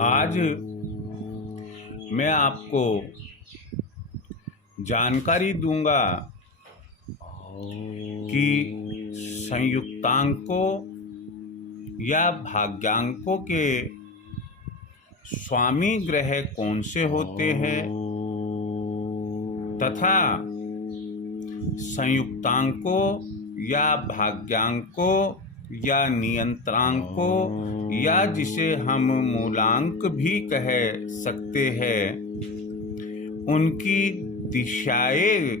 आज मैं आपको जानकारी दूंगा कि संयुक्तांकों या भाग्यांकों के स्वामी ग्रह कौन से होते हैं तथा संयुक्तांकों या भाग्यांकों या नियंत्रांकों या जिसे हम मूलांक भी कह सकते हैं, उनकी दिशाएं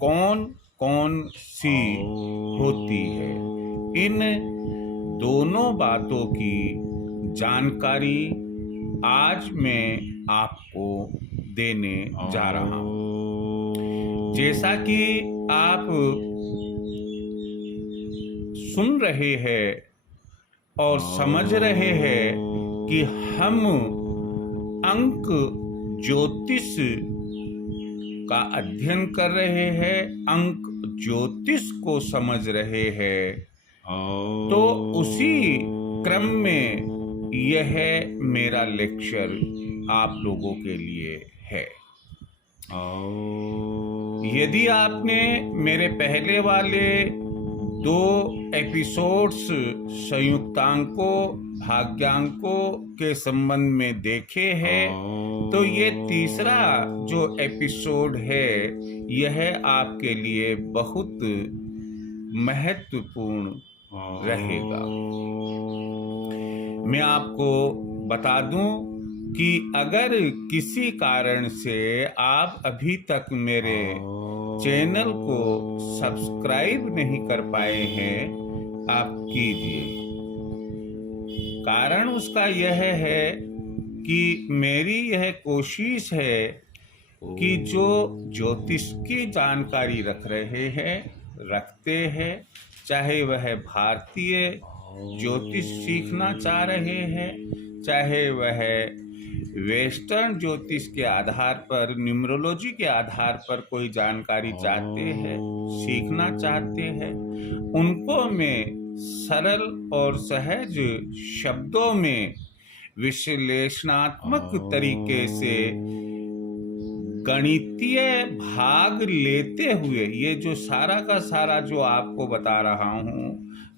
कौन कौन सी होती है। इन दोनों बातों की जानकारी आज मैं आपको देने जा रहा हूँ। जैसा कि आप सुन रहे हैं और समझ रहे हैं कि हम अंक ज्योतिष का अध्ययन कर रहे हैं, अंक ज्योतिष को समझ रहे हैं, तो उसी क्रम में यह मेरा लेक्चर आप लोगों के लिए है। यदि आपने मेरे पहले वाले 2 एपिसोड्स संयुक्तांकों भाग्यांकों के संबंध में देखे हैं, तो ये तीसरा जो एपिसोड है यह आपके लिए बहुत महत्वपूर्ण रहेगा। मैं आपको बता दूं कि अगर किसी कारण से आप अभी तक मेरे चैनल को सब्सक्राइब नहीं कर पाए हैं, आप कीजिए। कारण उसका यह है कि मेरी यह कोशिश है कि जो ज्योतिष की जानकारी रख रहे हैं, रखते हैं, चाहे वह भारतीय ज्योतिष सीखना चाह रहे हैं, चाहे वह वेस्टर्न ज्योतिष के आधार पर, न्यूमरोलॉजी के आधार पर कोई जानकारी चाहते हैं, सीखना चाहते हैं, उनको मैं सरल और सहज शब्दों में विश्लेषणात्मक तरीके से गणितीय भाग लेते हुए ये जो सारा का सारा जो आपको बता रहा हूँ,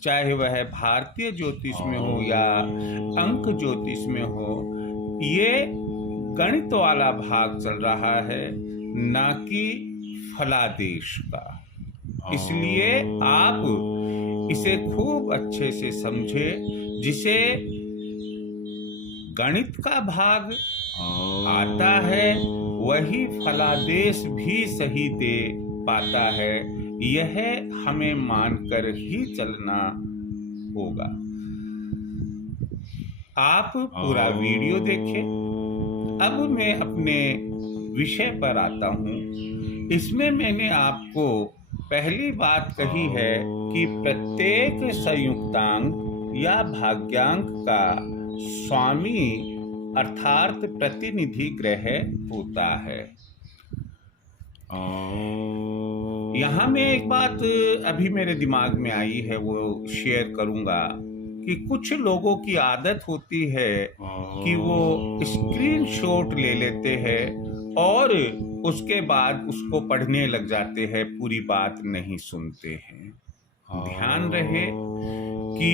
चाहे वह भारतीय ज्योतिष में हो या अंक ज्योतिष में हो, ये गणित वाला भाग चल रहा है, ना कि फलादेश का। इसलिए आप इसे खूब अच्छे से समझे। जिसे गणित का भाग आता है वही फलादेश भी सही दे पाता है, यह हमें मानकर ही चलना होगा। आप पूरा वीडियो देखें। अब मैं अपने विषय पर आता हूँ। इसमें मैंने आपको पहली बात कही है कि प्रत्येक संयुक्तांक या भाग्यांक का स्वामी अर्थात प्रतिनिधि ग्रह होता है। यहाँ में एक बात अभी मेरे दिमाग में आई है, वो शेयर करूंगा कि कुछ लोगों की आदत होती है कि वो स्क्रीनशॉट ले लेते हैं और उसके बाद उसको पढ़ने लग जाते हैं, पूरी बात नहीं सुनते हैं। ध्यान रहे कि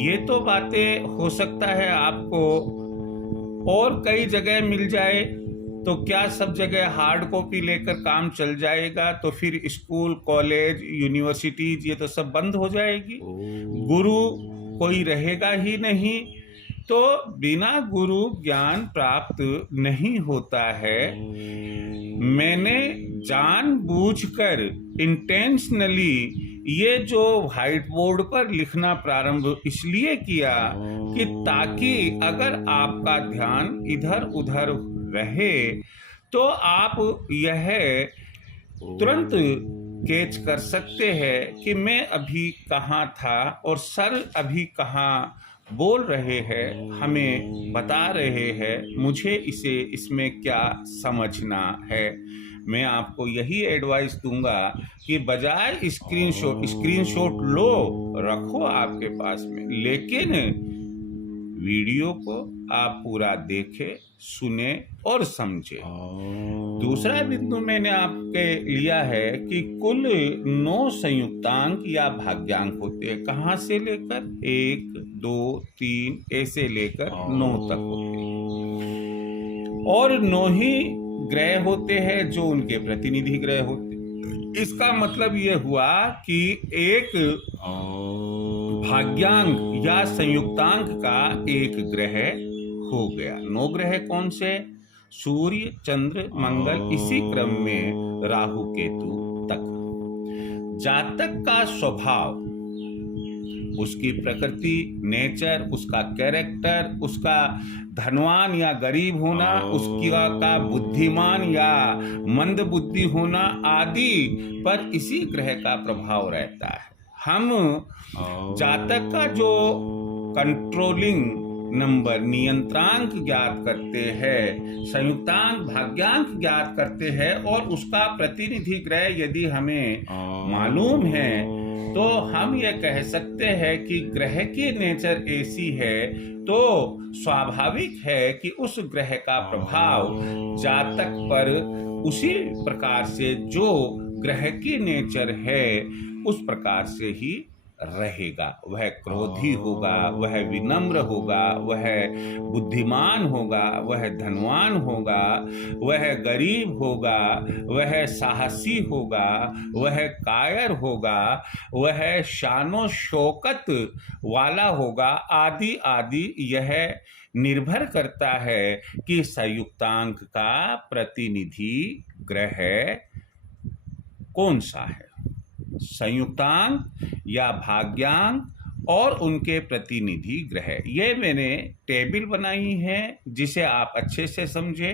ये तो बातें हो सकता है आपको और कई जगह मिल जाए, तो क्या सब जगह हार्ड कॉपी लेकर काम चल जाएगा? तो फिर स्कूल, कॉलेज, यूनिवर्सिटीज ये तो सब बंद हो जाएगी, गुरु कोई रहेगा ही नहीं। तो बिना गुरु ज्ञान प्राप्त नहीं होता है। मैंने जानबूझकर इंटेंशनली ये जो व्हाइट बोर्ड पर लिखना प्रारंभ इसलिए किया कि ताकि अगर आपका ध्यान इधर उधर रहे तो आप यह तुरंत कैच कर सकते हैं कि मैं अभी कहाँ था और सर अभी कहाँ बोल रहे हैं, हमें बता रहे हैं, मुझे इसमें क्या समझना है। मैं आपको यही एडवाइस दूंगा कि बजाय स्क्रीनशॉट लो, रखो आपके पास में, लेकिन वीडियो को आप पूरा देखें, सुने और समझे। दूसरा बिंदु मैंने आपके लिया है कि कुल 9 संयुक्तांक या भाग्यांक होते हैं। कहाँ से लेकर 1, 2, 3 ऐसे लेकर 9 तक होते हैं, और 9 ही ग्रह होते हैं जो उनके प्रतिनिधि ग्रह होते हैं। इसका मतलब यह हुआ कि एक भाग्यांक या संयुक्तांक का एक ग्रह हो गया। 9 ग्रह कौन से? सूर्य, चंद्र, मंगल, इसी क्रम में राहु केतु तक। जातक का स्वभाव, उसकी प्रकृति, नेचर, उसका कैरेक्टर, उसका धनवान या गरीब होना, उसका बुद्धिमान या मंद बुद्धि होना आदि पर इसी ग्रह का प्रभाव रहता है। हम जातक का जो कंट्रोलिंग नंबर, नियंत्रांक ज्ञात करते हैं, संयुक्तांक, भाग्यांक ज्ञात करते हैं, और उसका प्रतिनिधि ग्रह यदि हमें मालूम है तो हम ये कह सकते हैं कि ग्रह की नेचर ऐसी है तो स्वाभाविक है कि उस ग्रह का प्रभाव जातक पर उसी प्रकार से जो ग्रह की नेचर है उस प्रकार से ही रहेगा। वह क्रोधी होगा, वह विनम्र होगा, वह बुद्धिमान होगा, वह धनवान होगा, वह गरीब होगा, वह साहसी होगा, वह कायर होगा, वह शानो शौकत वाला होगा, आदि आदि। यह निर्भर करता है कि संयुक्तांक का प्रतिनिधि ग्रह कौन सा है। संयुक्तांक या भाग्यांक और उनके प्रतिनिधि ग्रह, ये मैंने टेबल बनाई है जिसे आप अच्छे से समझे।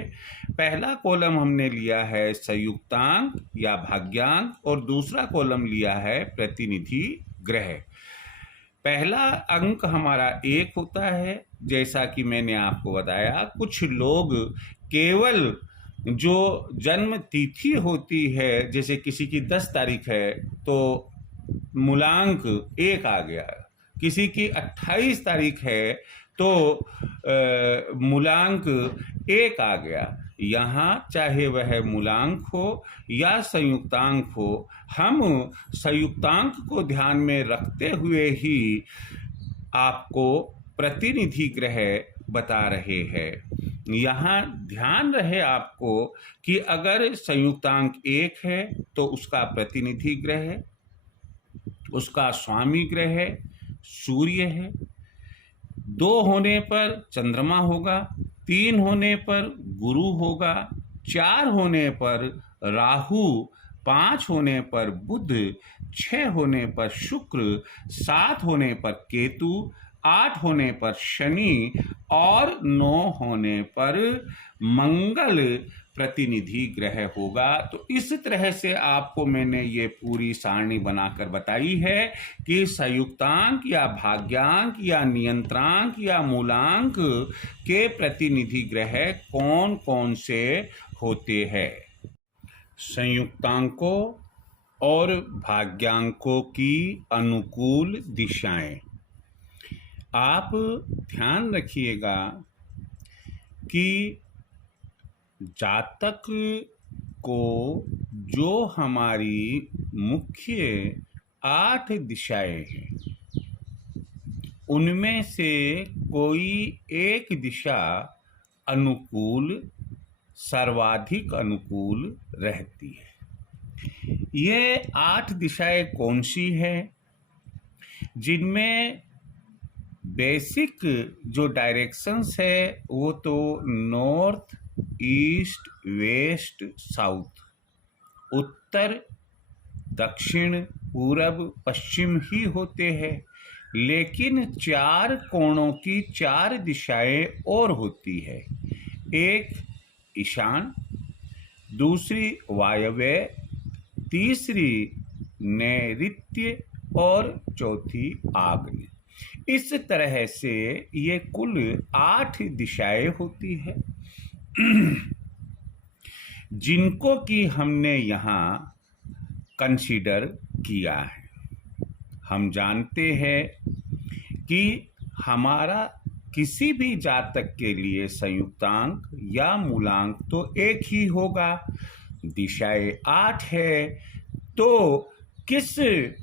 पहला कॉलम हमने लिया है संयुक्तांक या भाग्यांक और दूसरा कॉलम लिया है प्रतिनिधि ग्रह। पहला अंक हमारा 1 होता है, जैसा कि मैंने आपको बताया। कुछ लोग केवल जो जन्म तिथि होती है, जैसे किसी की 10 तारीख है तो मूलांक 1 आ गया, किसी की 28 तारीख है तो मूलांक 1 आ गया। यहाँ चाहे वह मूलांक हो या संयुक्तांक हो, हम संयुक्तांक को ध्यान में रखते हुए ही आपको प्रतिनिधि ग्रह बता रहे हैं। यहाँ ध्यान रहे आपको कि अगर संयुक्तांक 1 है तो उसका प्रतिनिधि ग्रह है, उसका स्वामी ग्रह सूर्य है। 2 होने पर चंद्रमा होगा, 3 होने पर गुरु होगा, 4 होने पर राहु, 5 होने पर बुध, 6 होने पर शुक्र, 7 होने पर केतु, 8 होने पर शनि और 9 होने पर मंगल प्रतिनिधि ग्रह होगा। तो इस तरह से आपको मैंने ये पूरी सारणी बनाकर बताई है कि संयुक्तांक या भाग्यांक या नियंत्रांक या मूलांक के प्रतिनिधि ग्रह कौन कौन से होते हैं। संयुक्तांकों और भाग्यांकों की अनुकूल दिशाएं। आप ध्यान रखिएगा कि जातक को जो हमारी मुख्य 8 दिशाएं हैं, उनमें से कोई एक दिशा अनुकूल, सर्वाधिक अनुकूल रहती है। ये 8 दिशाएं कौन सी हैं? जिनमें बेसिक जो डायरेक्शंस है वो तो नॉर्थ, ईस्ट, वेस्ट, साउथ, उत्तर, दक्षिण, पूरब, पश्चिम ही होते हैं। लेकिन 4 कोणों की 4 दिशाएं और होती है। एक ईशान, दूसरी वायव्य, तीसरी नैऋत्य और चौथी आग्नेय। इस तरह से ये कुल 8 दिशाएं होती है। जिनको कि हमने यहाँ कंसीडर किया है। हम जानते हैं कि हमारा किसी भी जातक के लिए संयुक्तांक या मूलांक तो एक ही होगा। दिशाएं 8 है, तो किस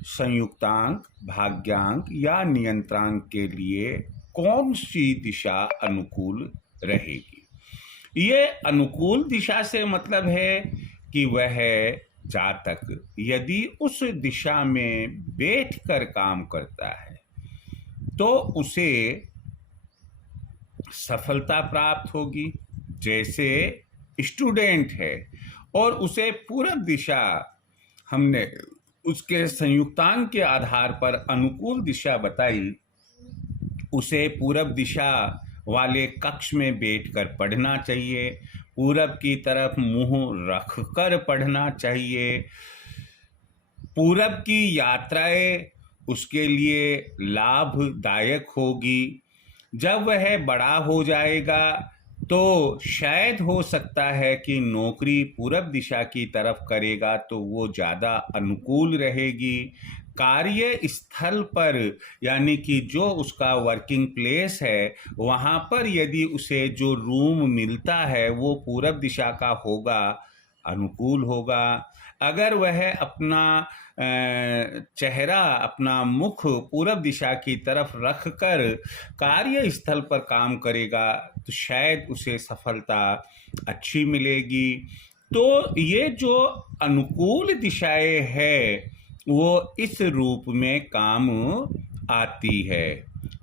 संयुक्तांक, भाग्यांक या नियंत्रांक के लिए कौन सी दिशा अनुकूल रहेगी? ये अनुकूल दिशा से मतलब है कि वह जातक यदि उस दिशा में बैठकर काम करता है तो उसे सफलता प्राप्त होगी। जैसे स्टूडेंट है और उसे पूरब दिशा, हमने उसके संयुक्तांक के आधार पर अनुकूल दिशा बताई, उसे पूरब दिशा वाले कक्ष में बैठकर पढ़ना चाहिए, पूरब की तरफ मुंह रखकर पढ़ना चाहिए। पूरब की यात्राएं उसके लिए लाभदायक होगी। जब वह बड़ा हो जाएगा तो शायद हो सकता है कि नौकरी पूरब दिशा की तरफ करेगा तो वो ज़्यादा अनुकूल रहेगी। कार्य स्थल पर, यानी कि जो उसका वर्किंग प्लेस है, वहाँ पर यदि उसे जो रूम मिलता है वो पूरब दिशा का होगा, अनुकूल होगा। अगर वह अपना चेहरा, अपना मुख पूरब दिशा की तरफ रखकर कार्य स्थल पर काम करेगा तो शायद उसे सफलता अच्छी मिलेगी। तो ये जो अनुकूल दिशाएं है वो इस रूप में काम आती है।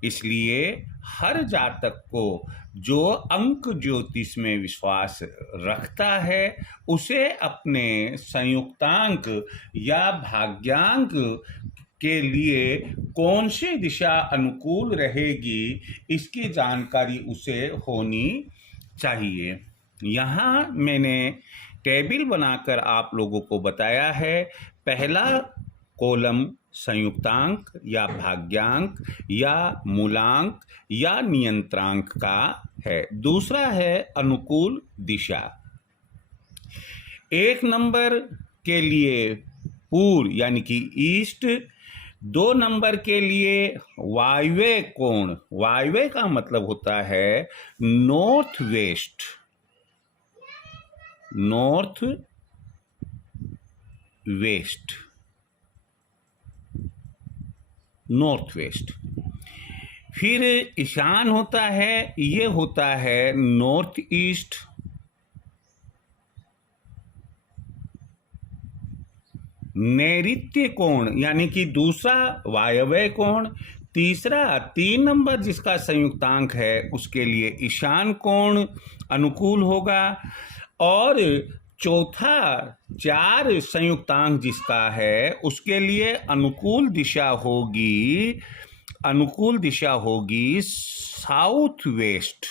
इसलिए हर जातक को जो अंक ज्योतिष में विश्वास रखता है उसे अपने संयुक्तांक या भाग्यांक के लिए कौन सी दिशा अनुकूल रहेगी इसकी जानकारी उसे होनी चाहिए। यहाँ मैंने टेबल बनाकर आप लोगों को बताया है। पहला कॉलम संयुक्तांक या भाग्यांक या मूलांक या नियंत्रांक का है, दूसरा है अनुकूल दिशा। 1 नंबर के लिए पूर्व यानी कि ईस्ट, 2 नंबर के लिए वायव्य कोण, वायव्य का मतलब होता है north west, north west, north west. फिर ईशान होता है, ये होता है नॉर्थ ईस्ट। नैऋत्य कोण यानी कि दूसरा वायव्य कोण। तीसरा 3 नंबर जिसका संयुक्तांक है उसके लिए ईशान कोण अनुकूल होगा। और चौथा 4 संयुक्तांक जिसका है उसके लिए अनुकूल दिशा होगी, अनुकूल दिशा होगी साउथ वेस्ट,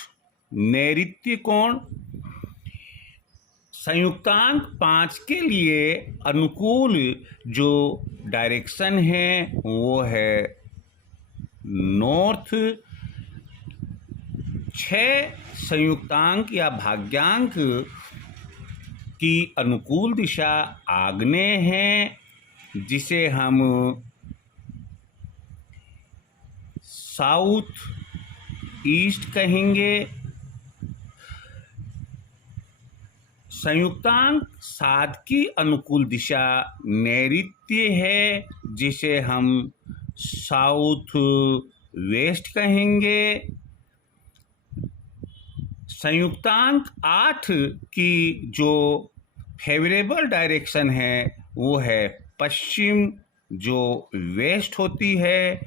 नैऋत्य कोण। संयुक्तांक 5 के लिए अनुकूल जो डायरेक्शन है वो है नॉर्थ। 6 संयुक्तांक या भाग्यांक की अनुकूल दिशा आग्नेय है, जिसे हम साउथ ईस्ट कहेंगे। संयुक्तांक 7 की अनुकूल दिशा नैऋत्य है, जिसे हम साउथ वेस्ट कहेंगे। संयुक्तांक 8 की जो फेवरेबल डायरेक्शन है वो है पश्चिम, जो वेस्ट होती है।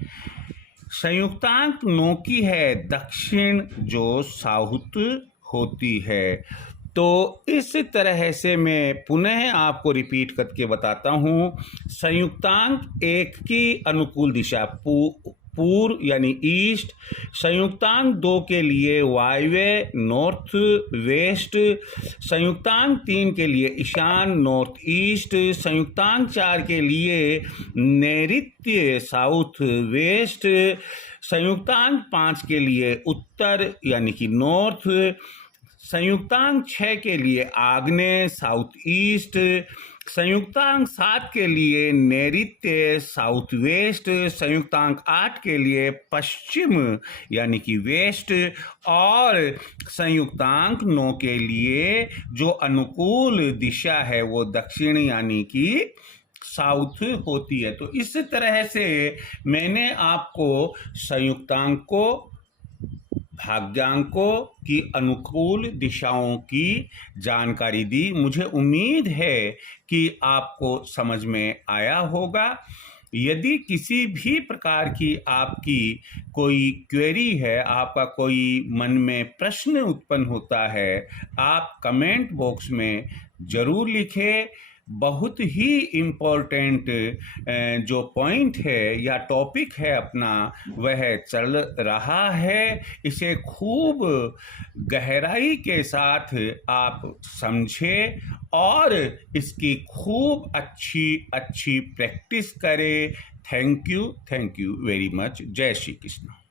संयुक्तांक 9 की है दक्षिण, जो साउथ होती है। तो इस तरह से मैं पुनः आपको रिपीट करके बताता हूँ। संयुक्तांक 1 की अनुकूल दिशा पूर्व यानी ईस्ट। संयुक्तांक 2 के लिए वायव्य नॉर्थ वेस्ट। संयुक्तांक 3 के लिए ईशान नॉर्थ ईस्ट। संयुक्तांक 4 के लिए नैऋत्य साउथ वेस्ट। संयुक्तांक 5 के लिए उत्तर यानी कि नॉर्थ। संयुक्तांक 6 के लिए आग्नेय साउथ ईस्ट, संयुक्तांक 7 के लिए नैऋत्य साउथ वेस्ट, संयुक्तांक 8 के लिए पश्चिम यानी कि वेस्ट, और संयुक्तांक 9 के लिए जो अनुकूल दिशा है वो दक्षिण यानी कि साउथ होती है। तो इस तरह से मैंने आपको संयुक्तांकों, भाग्यांकों की अनुकूल दिशाओं की जानकारी दी। मुझे उम्मीद है कि आपको समझ में आया होगा। यदि किसी भी प्रकार की आपकी कोई क्वेरी है, आपका कोई मन में प्रश्न उत्पन्न होता है, आप कमेंट बॉक्स में ज़रूर लिखें। बहुत ही इम्पोर्टेंट जो पॉइंट है या टॉपिक है अपना, वह चल रहा है। इसे खूब गहराई के साथ आप समझें और इसकी खूब अच्छी प्रैक्टिस करें। Thank you very much. जय श्री कृष्ण।